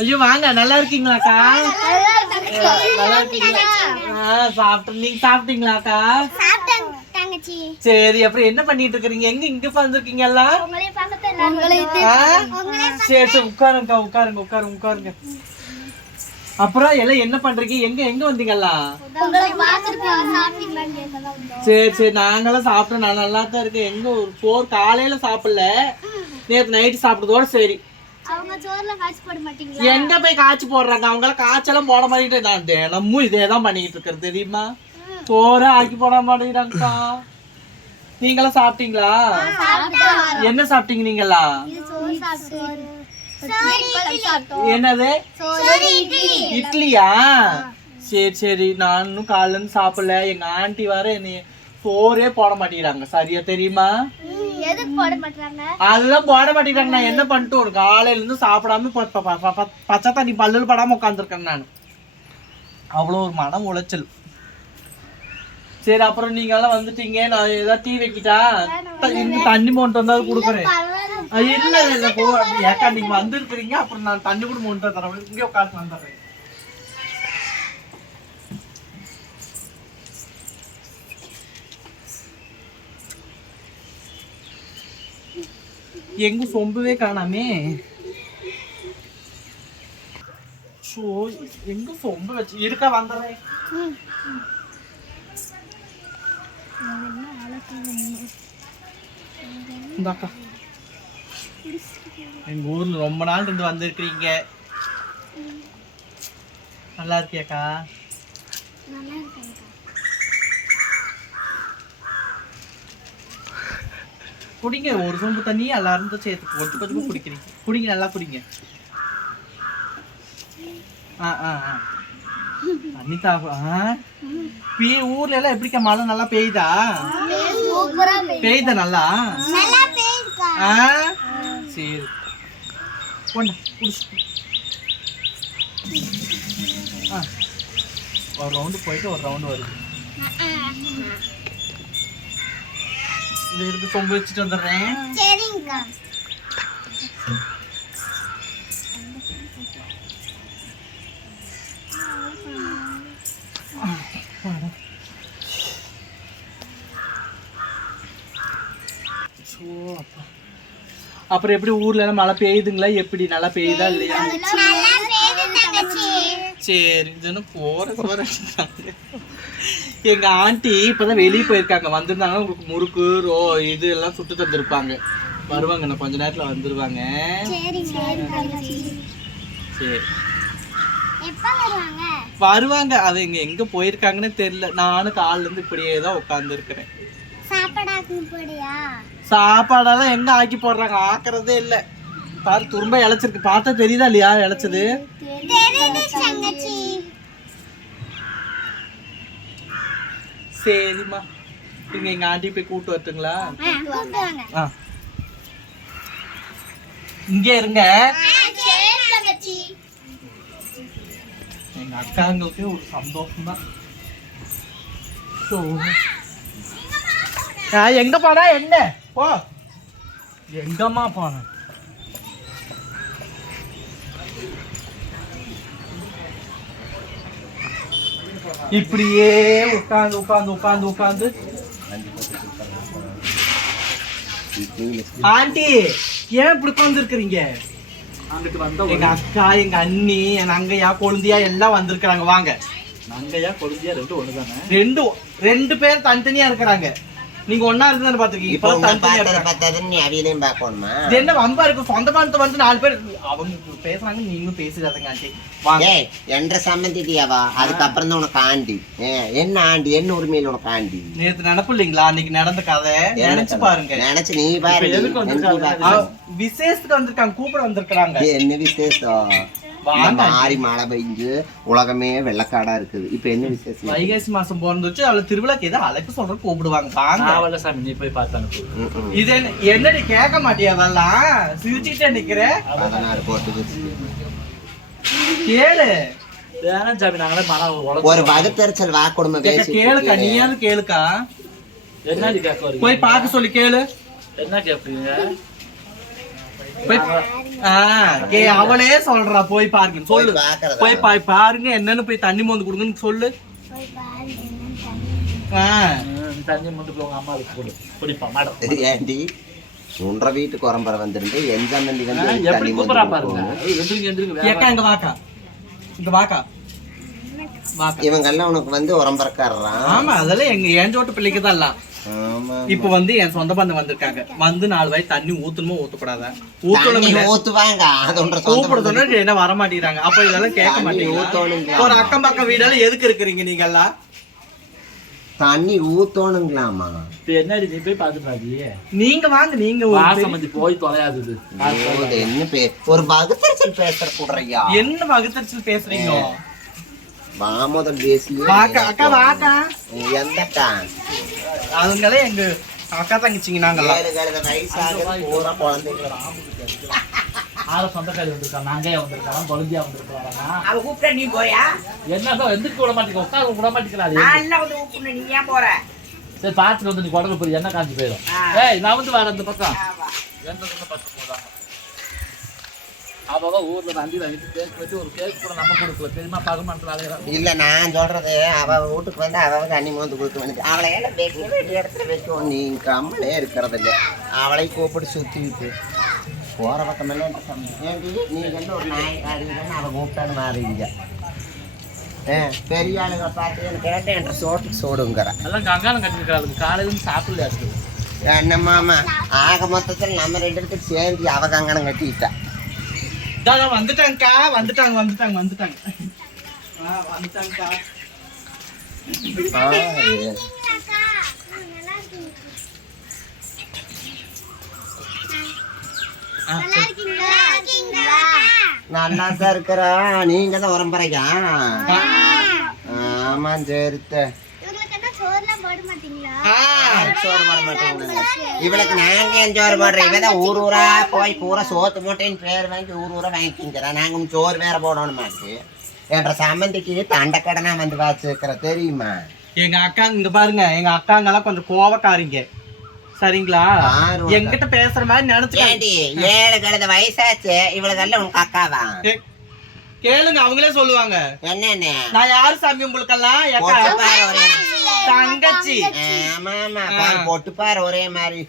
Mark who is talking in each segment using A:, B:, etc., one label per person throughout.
A: ஐயோ வாங்க நல்லா இருக்கீங்களாக்கா? நல்லா இருக்கீங்களா? சாப்பிட்டு நீங்க சாப்பிட்டீங்களாக்கா? சரி அப்புறம் என்ன பண்ணிட்டு இருக்கீங்க எங்க இங்க வந்திருக்கீங்க எல்லாம்? சரி சரி உட்காருங்க உட்காருங்க உட்காருங்க உட்காருங்க. அப்புறம் எல்லாம் என்ன பண்றீங்க? எங்க எங்க வந்தீங்களா சரி சரி நாங்களாம் சாப்பிட்டோம். நான் நல்லா தான் இருக்கேன். எங்க ஒரு போர் காலையில சாப்பிடல. நேத்து நைட்டு சாப்பிட்டதோட சரி. எங்க போய் காய்ச்சி போடுறாங்க? அவங்கள காய்ச்சலாம் போட மாட்டேங்கிட்டு நான் தினமும் இதே தான் பண்ணிக்கிட்டு இருக்கிறது தெரியுமா? சோறு ஆக்கி போட மாட்டேங்கிறாங்கக்கா. நீங்களாம் சாப்பிட்டீங்களா? என்ன சாப்பிட்டீங்க நீங்களா என்னது? இட்லியா? சரி சரி. நானும் காலைல இருந்து சாப்பிடல. எங்க ஆண்டி வர என்னை சோறே போட மாட்டேங்கிறாங்க. சரியா தெரியுமா? அதெல்லாம் போட மாட்டேங்கிறாங்க. நான் என்ன பண்ணிட்டு ஒரு காலையில இருந்து சாப்பிடாம பச்சை தண்ணி பல்லுல படாம உட்காந்துருக்கேன் நான். அவ்வளோ ஒரு மனம் உளைச்சல். சரி அப்புறம் நீங்க எல்லாம் வந்துட்டீங்க. நான் ஏதாவது டீ வைக்கிட்டா இன்னும் தண்ணி மோண்டு வந்தாலும் கொடுக்குறேன். இல்ல இல்ல போ ஏக்கா நீங்க வந்திருக்கிறீங்க அப்புறம் நான் தண்ணி கூட மோண்டு தரேன். இங்கே உட்காந்து வந்துடுறேன். எங்க சொம்பவே காணாமே. ஷோ எங்க சொம்பு வச்சு இருக்கா வந்துடுறேன். இந்தாக்கா. எங்க ஊர்ல ரொம்ப நாள் இருந்து வந்திருக்கிறீங்க. நல்லா இருக்கியாக்கா? குடிங்க ஒரு சொம்பு தண்ணி எல்லாரும் சேர்த்து கொஞ்சம் கொஞ்சமா குடிக்கிறீங்க. குடிங்க நல்லா குடிங்க. ஆ ஆ ஆ. ஆ? பீ ஊர்ல எல்லாம் எப்படிக்கா மழை நல்லா பெய்யுதா? பெய்யுதா. நல்லா ஆ? சரி. கொண்டா குடிச்சு. ஆ. ஒரு ரவுண்டு போயிட்டு ஒரு ரவுண்டு வருது. இது இருக்கு சொம்பு வச்சுட்டு வந்துடுறேன்.
B: சரிங்கக்கா
A: ஸோ அப்பா அப்புறம் எப்படி ஊர்ல எல்லாம் மழை பெய்யுதுங்களா? எப்படி நல்லா பெய்யுதா இல்லையா? சரி இதுன்னு போற போற. எங்க ஆண்டி இப்பதான் வெளியே போயிருக்காங்க. வந்திருந்தாங்க உங்களுக்கு முறுக்கு ரோ இது எல்லாம் சுட்டு தந்திருப்பாங்க. வருவாங்க நான் கொஞ்ச நேரத்துல வந்துருவாங்க. சரி
B: வருவாங்க?
A: அது இங்க எங்க போயிருக்காங்கன்னு தெரியல. நானும் காலைல இருந்து இப்படியே தான் உட்கார்ந்து இருக்கிறேன் சாப்பாடெல்லாம் எங்க ஆக்கி போடுறாங்க? ஆக்குறதே இல்ல. பாரு துரும்ப இழைச்சிருக்கு. பார்த்தா தெரியுதா இல்லையா இழைச்சது? சரிம்மா. இங்க எங்க ஆண்டி போய் கூட்டு வரட்டுங்களா? ஆ இங்கே இருங்க. எங்க அக்காங்களுக்கு ஒரு சந்தோஷம் தான் எங்க போனா? என்ன? போ. எங்கம்மா போன? இப்படியே உட்காந்து உட்காந்து உட்காந்து உட்காந்து ஆண்டி ஏன் இப்படி உட்கார்ந்து இருக்கிறீங்க? எங்க அக்கா எங்க அண்ணி என் அங்கையா கொழுந்தியா எல்லாம் வந்திருக்காங்க வாங்க.
C: நங்கையா கொழுந்தியா ரெண்டு ஒண்ணுதானே?
A: ரெண்டு ரெண்டு பேர் தனித்தனியா இருக்கிறாங்க. நீங்க ஒன்னா
D: இப்ப பார்த்தது
A: இருக்காங்க.
D: பார்த்தது நீ அவியலையும் பார்க்கணுமா
A: இது என்ன வம்பா இருக்கு? சொந்த பணத்தை வந்து நாலு பேர் அவங்க பேசுறாங்க நீங்களும் பேசிடாதங்க ஆண்டி. வாங்க
D: ஏய் என்ற சம்மந்திட்டியாவா அதுக்கப்புறம் தான் உனக்கு ஆண்டி. ஏ, என்ன ஆண்டி? என்ன உரிமையில உனக்கு ஆண்டி?
A: நேத்து நினப்பு இல்லைங்களா அன்னைக்கு நடந்த கதை. நினைச்சு பாருங்க.
D: நினைச்சு நீ பாரு.
C: இப்ப எதுக்கு வந்திருக்காங்க?
A: அவ விசேஷத்துக்கு வந்திருக்காங்க கூப்பிட வந்திருக்காங்க
D: என்ன விசேஷம். மாறி மழை பெஞ்சு உலகமே வெள்ளக்காடா இருக்குது. இப்ப என்ன விசேஷம்?
A: வைகாசி மாசம் பிறந்துச்சு அவளை திருவிழாக்கு ஏதோ அழைப்பு சொல்ற கூப்பிடுவாங்க. வாங்க.
C: ஆவல சாமி நீ போய் பார்த்தானு.
A: இது என்ன என்னடி கேட்க மாட்டியா அதெல்லாம் சிரிச்சுட்டே நிக்கிற.
D: பதினாறு போட்டு
A: கேளு.
D: ஒரு வகுத்தறிச்சல் பேசி
A: கேளுக்கா. நீயாவது கேளுக்கா
C: வரீங்க?
A: போய் பார்க்க சொல்லி கேளு.
C: என்ன
A: ஆ, கே அவளே சொல்றா போய் பாருங்க சொல்லு.
D: போய்?
A: போய் பாய் பாருங்க என்னன்னு போய் தண்ணி மோந்து கொடுங்கன்னு சொல்லு.
B: போய் பாரு என்னன்னு தண்ணி.
A: ஆ,
C: ம், தண்ணி மட்டும் போய் உங்க அம்மாவுக்கு கொடு. குடிப்பா மேடம்
D: ஏண்டி? உன்ற வீட்டுக்கு உரம்பரை வந்துருந்து என் சம்பந்தி வந்து
C: எப்படி
D: மோந்து
C: பாருங்க? எந்திரிங்க எந்திரிங்க
A: ஏக்கா. இங்க வாக்கா. இங்க வாக்கா. வாக்கா.
D: இவங்கெல்லாம் உனக்கு வந்து உரம்பரக்காரறான்
A: ஆமா அதெல்லாம் எங்க என் சோட்டு பிள்ளைக்கு தான் எல்லாம். இப்ப வந்து என் சொந்த பந்தம் வந்திருக்காங்க. வந்து நாலு வாய் தண்ணி ஊத்தணுமோ ஊத்தக்கூடாத? ஊத்தணும்
D: ஊத்துவாங்க. அது ஒன்ற
A: கூப்பிட
D: சொந்த
A: சொன்னா என்ன வர மாட்டேங்கிறாங்க. அப்ப இதெல்லாம் கேட்க
D: ஊத்தணுங்களா?
A: ஒரு அக்கம் பக்கம் வீடெல்லாம் எதுக்கு இருக்கிறீங்க நீங்க எல்லாம்
D: தண்ணி ஊத்தணுங்களாமா
C: இப்ப என்னடி நீ போய் பாத்துட்டு வாடி.
A: நீங்க வாங்க நீங்க
C: வாசம் வந்து போய் தொலையாது
D: என்ன ஒரு வகுத்தறிச்சல் பேசுற கூடுறையா?
A: என்ன வகுத்தறிச்சல் பேசுறீங்க?
D: மாமோதல் பேசிய
A: வாக்கா அக்கா வாக்கா
D: எந்தக்கா
A: அதுங்களே எங்க அக்கா தங்கச்சிங்க
D: வயசாக பூரா குழந்தைங்க
C: ஆள சொந்தக்காரி வந்திருக்கான் நாங்கையா வந்திருக்கான் கொழுந்தியா வந்திருக்காங்க
E: அவ கூப்பிட்ட நீ போயா
C: என்னதான் எந்திரிக்க விட மாட்டேங்க உட்கார விட மாட்டேங்கிறாரு
E: நான் என்ன வந்து கூப்பிடணும் நீ ஏன் போற
C: சரி பார்த்துட்டு வந்து நீ குடல் போய் என்ன காஞ்சி போயிடும். ஏய் நான் வந்து வரேன் அந்த பக்கம். எந்த பக்கம் போதாங்க அவ ஊர்ல நந்தி வாங்கிட்டு கேக் வச்சு ஒரு கேக் கூட நம்ம கொடுக்கல. தெரியுமா? அலையிறான்
D: இல்ல நான் சொல்றது அவ வீட்டுக்கு வந்து அவ தண்ணி மோந்து கொடுக்க வேண்டியது. அவளை ஏன் வேண்டிய வேண்டிய இடத்துல வைக்கும் நீ கம்மலே இருக்கிறது இல்ல. அவளை கூப்பிட்டு சுத்திட்டு போற பக்கம் எல்லாம். ஏண்டி வந்து ஒரு நாயக்காரிங்கன்னு அவ கூப்பிட்டான்னு மாறுவீங்க ஏ பெரிய ஆளுங்க பார்த்து கேட்டேன் என்ற சோட்டுக்கு சோடுங்கிற.
C: எல்லாம் கங்கானம் கட்டிருக்காளுங்க காலையில இருந்து சாப்பிடல இருக்குது
D: என்ன மாமா ஆக மொத்தத்தில் நம்ம ரெண்டு இடத்துக்கு சேர்ந்து அவ கங்கணம் கட்டிட்டா.
A: இதாடா, வந்துட்டாங்கக்கா வந்துட்டாங்க வந்துட்டாங்க வந்துட்டாங்க. ஆ, வந்துட்டாங்கக்கா
B: நல்லா
D: தான் இருக்கிறா நீங்க தான் உரம்பரைக்கா ஆமா சரித்த
B: போட மாட்டீங்களா?
D: சோறு போட மாட்டேங்க இவளுக்கு நாங்க ஏன் சோறு போடுறோம்? இவ தான் ஊர் ஊரா போய் பூரா சோத்து மூட்டைன்னு பேர் வாங்கி ஊர் ஊரா வாங்கிக்கிறா. நாங்க சோறு வேற போடணும் மாட்டு என்ற சம்மந்திக்கு தண்டக்கடனா வந்து வச்சிருக்கிற தெரியுமா?
A: எங்க அக்கா இங்க பாருங்க. எங்க அக்காங்கெல்லாம் கொஞ்சம் கோவக்காரிங்க. சரிங்களா? என்கிட்ட பேசுற மாதிரி நினைச்சுக்காங்க
D: ஏண்டி ஏழு கழுத வயசாச்சு. இவளுக்கெல்லாம் உனக்கு அக்காவா?
A: கேளுங்க அவங்களே சொல்லுவாங்க.
D: என்னன்னு?
A: நான் யாரு சாமி உங்களுக்கெல்லாம்? தங்கச்சி.
D: ஆமா ஆமா. பாரு பொட்டு பாரு ஒரே மாதிரி.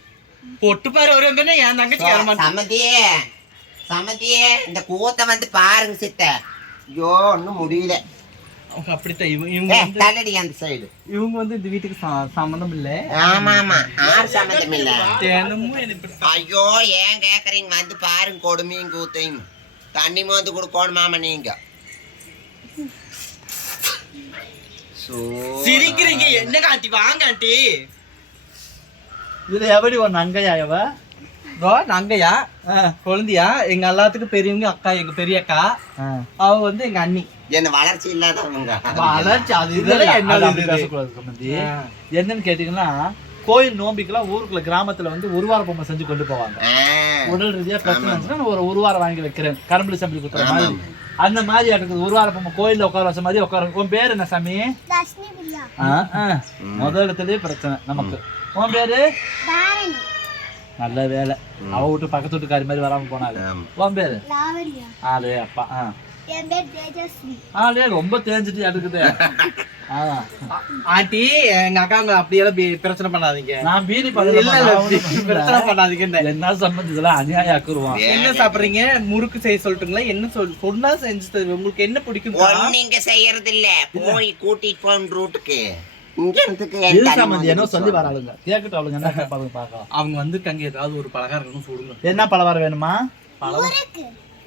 A: பொட்டு பாரு ஒரு என் தங்கச்சி வர மாட்டேன்
D: சமதியே சமதியே இந்த கூத்த வந்து பாருங்க சித்த. ஐயோ ஒன்றும் முடியல.
A: அவங்க அப்படித்தான். இவங்க இவங்க
D: ஏ
A: வந்து
D: தள்ளடி அந்த சைடு
A: இவங்க வந்து இந்த வீட்டுக்கு ச- சம்மந்தம் இல்ல.
D: ஆமா ஆமா. ஆறு சம்மந்தம் இல்ல? ஐயோ ஏன் கேக்குறீங்க? வந்து பாருங்க கொடுமையும் கூத்தையும். தண்ணி மோந்து கொடுக்கணும் மாமா நீங்க.
A: சிரிக்கிறீங்க என்ன காட்டி வாங்க ஆண்டி.
C: இதுல எப்படி ஒரு நங்கையா இவ
A: நங்கையா? குழந்தையா? எங்க எல்லாத்துக்கும் பெரியவங்க அக்கா எங்க பெரிய அக்கா அவ வந்து எங்க அண்ணி.
D: என்ன வளர்ச்சி இல்லாதவங்க.
A: வளர்ச்சி அது இதெல்லாம்.
C: என்னன்னு கேட்டீங்கன்னா கோயில் நோம்பிக்கெல்லாம் ஊருக்குள்ள கிராமத்துல வந்து உருவார பொம்மை செஞ்சு கொண்டு போவாங்க. உடல் ரீதியா பிரச்சனை ஒரு உருவாரம் வாங்கி வைக்கிறேன். கரும்புல சம்பளி குத்துற. மாதிரி. அந்த மாதிரி எனக்கு உருவார பொம்மை கோயில்ல உட்கார வச்ச மாதிரி உட்கார உன் பேர் என்ன சாமி
B: தர்ஷினி பிரியா.
C: ஆ, ஆ. முதல் இடத்துலயே பிரச்சனை நமக்கு உன் பேரு. நல்ல வேலை அவ வீட்டு பக்கத்து வீட்டுக்காரி மாதிரி வராம போனாரு. உன் பேரு
B: லாவண்யா.
C: ஆளே அப்பா ஆ
B: என் பேர் தேஜஸ்வி.
C: ஆளே ரொம்ப தேஞ்சிட்டு எடுக்குது ஆ.
A: ஆண்டி எங்க அக்காங்க அப்படியெல்லாம் பிரச்சனை பண்ணாதீங்க.
C: நான் பீடி
A: இல்ல இல்ல
C: பக்கத்துல
A: பிரச்சனை பண்ணாதீங்க
C: என்ன சம்பந்தி இதெல்லாம் அநியாயம் ஆக்குருவான்.
A: என்ன சாப்பிடுறீங்க? முறுக்கு செய்ய சொல்லட்டுங்களா என்ன சொல் சொன்னா செஞ்சு தருவேன் உங்களுக்கு என்ன பிடிக்கும்
D: இங்க செய்யறது இல்ல. போய் கூட்டிட்டு போன ரூட்டுக்கு.
A: அவங்க வந்துருக்காங்க ஏதாவது ஒரு பலகாரம் சொல்லுங்க
C: என்ன பலவாரம் வேணுமா?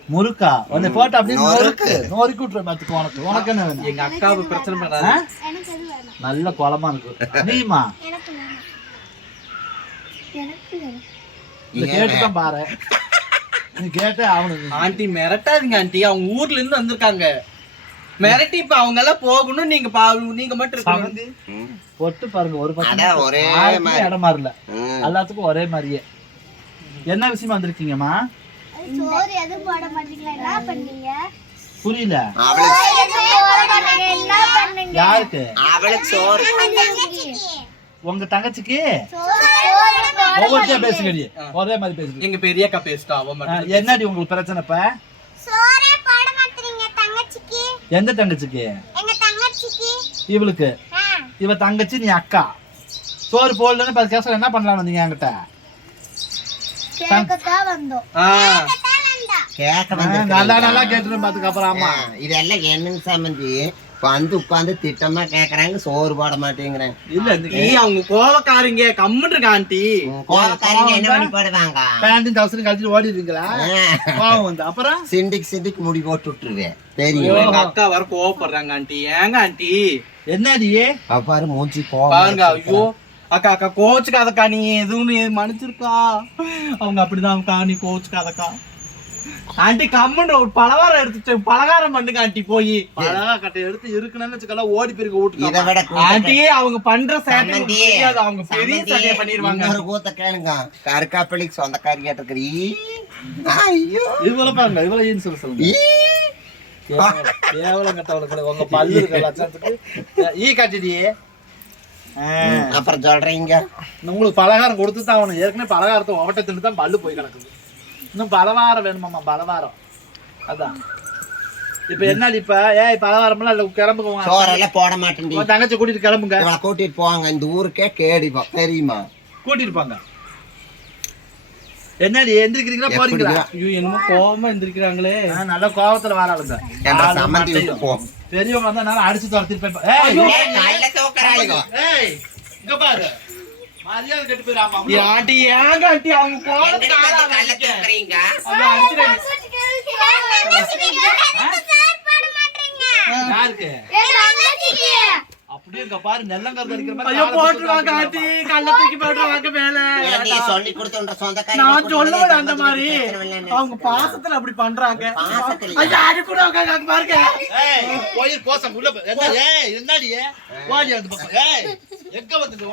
B: முறுக்கு.
C: உன்னை போட்டு அப்படியே
D: நொறுக்கு.
C: நொறுக்கு. விட்டுற பார்த்துக்கு உனக்கு. உனக்கு என்ன வேணும்?
A: எங்க அக்காவை பிரச்சனை? பண்ணாது.
B: எனக்கு அது வேணாம்.
C: நல்ல குளமா இருக்கு. நீமா
B: எனக்கு வேணாம். எனக்கு வேணாம்.
C: இதை கேட்டுதான் பாரு. நீ கேட்டே அவனுக்கு.
A: ஆண்டி மிரட்டாதீங்க ஆண்டி. அவங்க ஊர்ல இருந்து வந்திருக்காங்க. மிரட்டி இப்ப அவங்க எல்லாம் போகணும். நீங்க பா- நீங்க மட்டும்
C: பொட்டு பாருங்க ஒரு
D: அட,
C: பக்கம்
D: ஒரே.
C: இடம் மாறல.
D: ம்.
C: எல்லாத்துக்கும் ஒரே மாதிரியே. என்ன விஷயமா வந்திருக்கீங்கம்மா?
B: சோறு எதுவும் போட மாட்டீங்களா? என்ன பண்ணீங்க?
C: புரியல. யாருக்கு?
D: அவளுக்கு சோறு.
B: தங்கச்சிக்கு.
C: உங்க தங்கச்சிக்கு? ஒவ்வொருத்தையும் பேசுங்கடி. ஒரே மாதிரி பேசுங்க.
A: எங்க பெரிய அக்கா பேசிட்டா
C: என்னடி உங்களுக்கு பிரச்சனை இப்ப?
B: சோறே போட மாட்டீங்க தங்கச்சிக்கு.
C: எந்த தங்கச்சிக்கு?
B: எங்க தங்கச்சிக்கு.
C: இவளுக்கு. இவ தங்கச்சி நீ அக்கா. சோறு போடலன்னு பத்து கேசம் என்ன பண்ணலாம் வந்தீங்க என்கிட்ட
B: கேட்கத்தான் வந்தோம்
A: ஆ
B: கேட்கத்தான் வந்தா
D: கேட்க
C: ஆ, நல்லா நல்லா கேட்டுரும் பாத்துக்கு அப்புறம் ஆமா
D: இதெல்லாம் என்னன்னு சம்மந்தி வந்து உட்காந்து திட்டமா கேக்குறாங்க சோறு போட மாட்டேங்கிறாங்க.
C: இல்ல இந்த
A: நீ அவங்க கோவக்காரங்க கம்முன்னு இருக்கா ஆண்டி.
D: உம், கோவக்காரங்க என்ன பண்ணி போடுவாங்க?
C: தவசரம் கழிச்சு ஓடிடுவீங்களா? கோவம் வந்து. அப்புறம்?
D: சிண்டிக்கு சிண்டிக்கு முடி போட்டு விட்டுருவேன். தெரியும்.
A: எங்க அக்கா வர கோவப்படுறாங்க ஆண்டி. ஏங்க ஆண்டி?
C: என்னடி?
D: பாரு மூஞ்சி கோவம்
A: பாருங்க ஐயோ. அக்கா அக்கா கோச்சுக்காதக்கா நீ எதுவும் மன்னிச்சிருக்கா? அவங்க அப்படிதான் அக்கா நீ கோச்சுக்காதக்கா. ஆண்டி கம்முன்னு ஒரு பலகாரம் எடுத்துட்டு பலகாரம் பண்ணுங்க ஆண்டி போய்.
C: அழகா கட்டை எடுத்து இருக்குன்னு வச்சுக்கலாம் ஓடி போயிருக்க
D: இதை
C: வீட்டுக்கு
D: விட
A: ஆண்டி அவங்க பண்ற சேட்டை தெரியாது. அவங்க பெரிய சட்டையை பண்ணிடுவாங்க
D: இன்னொரு கூத்த கேளுங்க. கருக்காப்பள்ளிக்கு சொந்தக்காரி கேட்டிருக்கிறீ? ஐயோ.
C: இவ்வளவு பாருங்க இவ்வளவு ஈன்னு சொல்ல சொல்லுங்க. கேவலம், கட்டவளுக்கு உங்க பல்லு இருக்க லட்சத்துக்கு ஈ காட்டிடி
D: அப்புறம் சொல்றீங்க.
C: உங்களுக்கு பலகாரம் கொடுத்து தான் அவனு ஏற்கனவே பலகாரத்தை ஓட்ட தின்னு தான் பல்லு போய் கிடக்குது. இன்னும் பலவாரம் வேணுமாம்மா பலவாரம். அதான். இப்ப என்னடி இப்ப? ஏய் பலவாரம்லாம் இல்ல கிளம்புங்க
D: சோறெல்லாம் போட மாட்டேன்
C: தங்கச்சி கூட்டிட்டு கிளம்புங்க.
D: கூட்டிட்டு போவாங்க. இந்த ஊருக்கே கேடிப்போம் தெரியுமா?
C: கூட்டிட்டு போங்க. என்னடி எந்திரிக்கிறீங்களா? போறீங்களா?
A: ஐயோ என்னமோ கோவமா எந்திரிக்கிறாங்களே.
C: நல்ல கோவத்துல மட்டையும்.
D: போ.
C: பெரியவங்க வந்தா நல்லா அடிச்சு துரத்திட்டு போய் இங்க பாரு. மரியாதை கெட்டு போயிடாமா.
A: ஏ, ஆண்டி ஏங்க ஆண்டி? அவங்க ஆளாங்க.
C: யாருக்கு? அப்படியே இங்க பாரு மாதிரி
A: ஐயோ போட்டுருவாங்க கல்ல தூக்கி போட்டுருவாங்க மேல.
D: சொல்லி கொடுத்துன்ற
A: நான் சொல்லுவேன் அந்த மாதிரி.
D: அவங்க
A: பாசத்துல அப்படி பண்றாங்க.
D: பாசத்துலயா?
A: ஐயோ அது கூட அவங்க அங்க பாருங்க.
C: ஏய் கோயில் கோசம் உள்ள போ- என்ன ஏய் என்னடி ஏய்? எங்க வந்து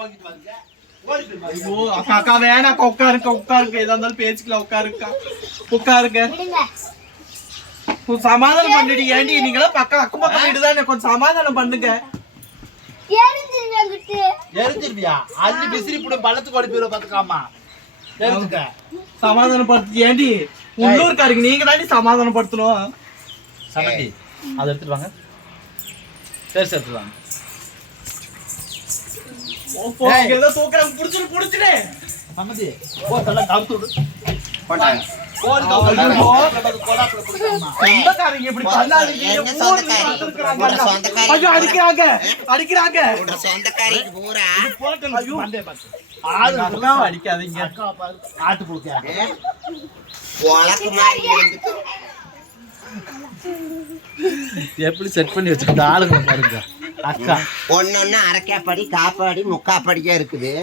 C: ஓடிட்டு.
A: ஐயோ அக்கா அக்கா வேணாம் உட்காருங்க உட்காருங்க. எதா இருந்தாலும் பேசிக்கலாம் உட்காருக்கா உட்காருங்க. சமாதானம் பண்ணிடு ஏண்டி? நீங்களும் பக்கம் அக்கம் பக்கம் வீடு தானே கொஞ்சம் சமாதானம் பண்ணுங்க.
C: எரிஞ்சிருவியா அள்ளி பிசிறி புடும் பள்ளத்துக்கு ஓடி போயிடும் பாத்துக்காமா தெரிஞ்சுக்க.
A: ஏண்டி நீங்க தாண்டி சமாதானம் படுத்தணும்
C: சமந்தி அதை எடுத்துட்டு வாங்க. சரி சரி எடுத்துட்டு வாங்க.
A: தூக்குறாங்க புடிச்சிரு புடிச்சிரு.
C: சமந்தி ஓ கவுத்து விடு.
A: சொந்தக்காரங்க இப்படி பண்ணாதீங்க அடிக்கிறாங்க அடிக்கிறாங்க
D: உன்ற பூரா
A: அடிக்காதீங்க
C: அக்கா எப்படி செட் பண்ணி வச்சிருந்த ஆளுங்க பாருங்க. அக்கா.
D: ஒன்னொன்னு அரைக்காப்படி காப்பாடி முக்காப்படியா இருக்குது.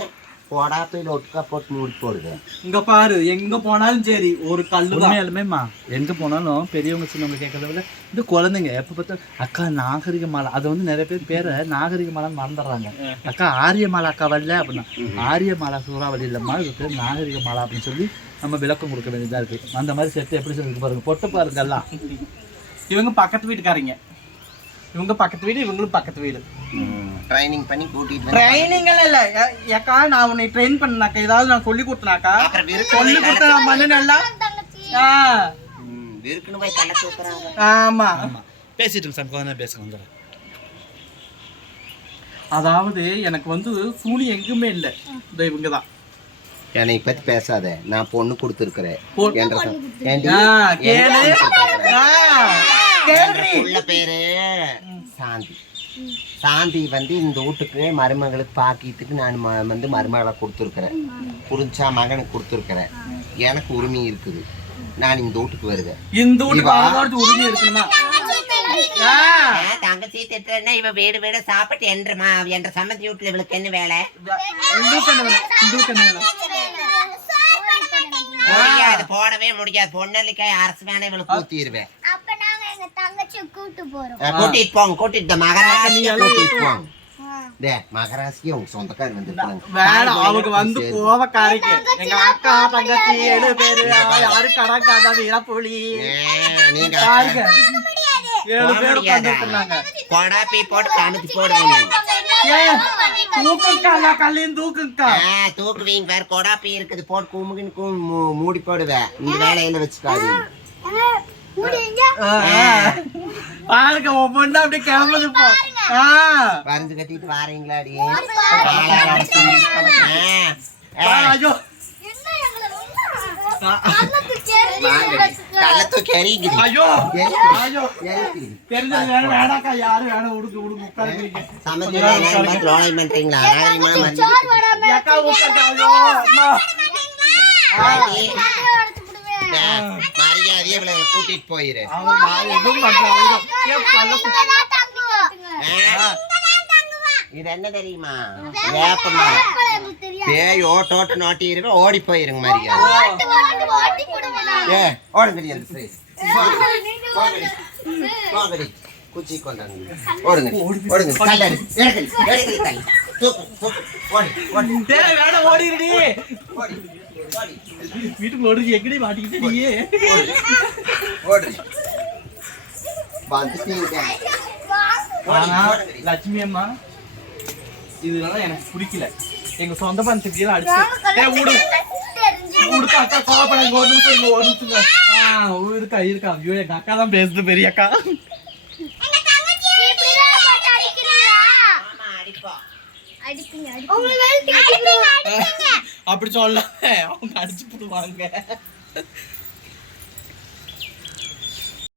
D: போடாப்பையில் ஒட்டுக்கா போட்டு மூடி போடுது.
A: இங்க பாரு எங்க போனாலும் சரி ஒரு கல்லு
C: உண்மையாலுமேம்மா எங்க போனாலும் பெரியவங்க சின்னவங்க கேட்கறத விட இந்த குழந்தைங்க எப்ப பார்த்தா அக்கா நாகரிக மாலை அதை வந்து நிறைய பேர் பேரை நாகரிக மாலைன்னு மறந்துடுறாங்க. அக்கா ஆரிய மாலா அக்கா வரல அப்படின்னா ஆரிய மாலா சூறாவளி இல்லம்மா இது பேர் நாகரிக மாலா அப்படின்னு சொல்லி நம்ம விளக்கம் கொடுக்க வேண்டியதா இருக்கு. அந்த மாதிரி செட்டு எப்படி இருக்கு பாருங்க பொட்டை பாருங்க எல்லாம்.
A: இவங்க பக்கத்து வீட்டுக்காரங்க. இவங்க பக்கத்து வீடு இவங்களும் பக்கத்து வீடு.
D: ட்ரைனிங் பண்ணி கூட்டிட்டு
A: ட்ரைனிங் எல்லாம் இல்ல. ஏக்கா நான் உன்னை ட்ரெயின் பண்ணாக்கா ஏதாவது நான் சொல்லி கொடுத்தனாக்கா? சொல்லி கொடுத்த நான் பண்ணுனேன்ல ஆ.
D: ம், விருக்குன்னு போய் கள்ள தூக்குறாங்க
A: ஆமா.
C: பேசிட்டு சார் கொஞ்ச பேசுங்க வந்துடுறேன்.
A: அதாவது எனக்கு வந்து சூனி எங்குமே இல்ல. இந்த இவங்க தான்.
D: என்னை பத்தி பேசாத. நான் பொண்ணு கொடுத்துருக்கிறேன். பேரு சாந்தி. சாந்தி வந்து இந்த வீட்டுக்கு மருமகளுக்கு பாக்கியத்துக்கு நான் ம- வந்து மருமகளை கொடுத்துருக்குறேன். புரிஞ்சா மகனுக்கு கொடுத்துருக்குறேன். எனக்கு உரிமை இருக்குது. நான் இந்த வீட்டுக்கு வருவேன்.
A: இந்த வீட்டுக்கு உரிமை இருக்குமா?
D: தங்கச்சி திட்டுறேன்னா இவ வீடு வீடு சாப்பிட்டு என்றமா? என்ற சம்மந்தி வீட்டுல இவளுக்கு என்ன வேலை? முடியாது போடவே முடியாது. பொன்னல்லிக்காய் அரசு வேணா இவளுக்கு ஊத்திடுவேன்
B: அப்ப நாங்க எங்க தங்கச்சி கூட்டு போறோம்.
D: அஹ் கூட்டிட்டு போங்க கூட்டிட்டு
A: எல்லாம்
D: கூட்டிட்டு போங்க. டே மகராசி உங்க சொந்தக்காரர் வந்து
A: வேணாம் அவங்க வந்து கோவக்காரிக்கு. எங்க அக்கா தங்கச்சி ஏழு பேரு யாரு கடங்காத வீரப்புலி?
D: நீங்க
A: பாருங்க. ஏழு
D: போக
A: பேர்
D: முடியாதா?
A: உட்காந்துருக்காங்க
D: கொடாப்பி போட்டு கணக்கு போடுவீங்க
A: தூக்குங்கக்கா கல்லையும் தூக்குங்கக்கா
D: ஆ, தூக்குவீங்க வேற கொடாப்பி இருக்குது. போட்டு குமுகின்னு மூடி போடுவேன் இந்த வேலையில வச்சுக்காது
B: முடிங்க
A: ஆ, ஆ. பாருங்க ஒவ்வொன்றா அப்படியே கிளம்புது ஆ.
D: வரைஞ்சு கட்டிட்டு வாரீங்களாடி
A: ஆ, ஐயோ.
D: பண்றீங்களா? இவளை கூட்டிட்டு போயிரு. இது என்ன தெரியுமா? வேப்ப மரம்.
B: அப்புறம் எங்களுக்கு தெரியாது.
D: பேய் ஓட்டு ஓட்டு நோட்டிடுவே ஓடி போயிருங்க
B: கொடுவேன்.
D: ஏ ஓடுங்கடி அந்த போங்கடி குச்சி கொண்டாங்க ஓடுங்க ஓடுங்க கல்லடி எடுக்கடி எடுக்கடி கல் தூக்கு தூக்கு ஓடி ஓடி.
A: ஓடிருடி.
D: ஓடி. ஓடி
A: வீட்டுக்குள்ள ஓடி எங்கடி மாட்டிக்கிட்டு நீ?
D: ஓடு. வந்துட்டீங்க
A: ஆனா லட்சுமி அம்மா இதெல்லாம் எனக்கு பிடிக்கல. எங்க சொந்த பந்தத்துக்கு அடிச்சு.
B: தெரிஞ்சு
A: விடுக்கா அக்கா கோவப்படாங்க ஒரு நிமிஷம் இங்க ஒரு நிமிஷம் ஆ இருக்கா இருக்கா. ஐயோ எங்க அக்கா தான் பேசுது பெரிய அக்கா.
B: அடிப்பீங்க, அடிப்பீங்க.
A: அப்படி சொல்ல அவங்க அடிச்சு போடுவாங்க.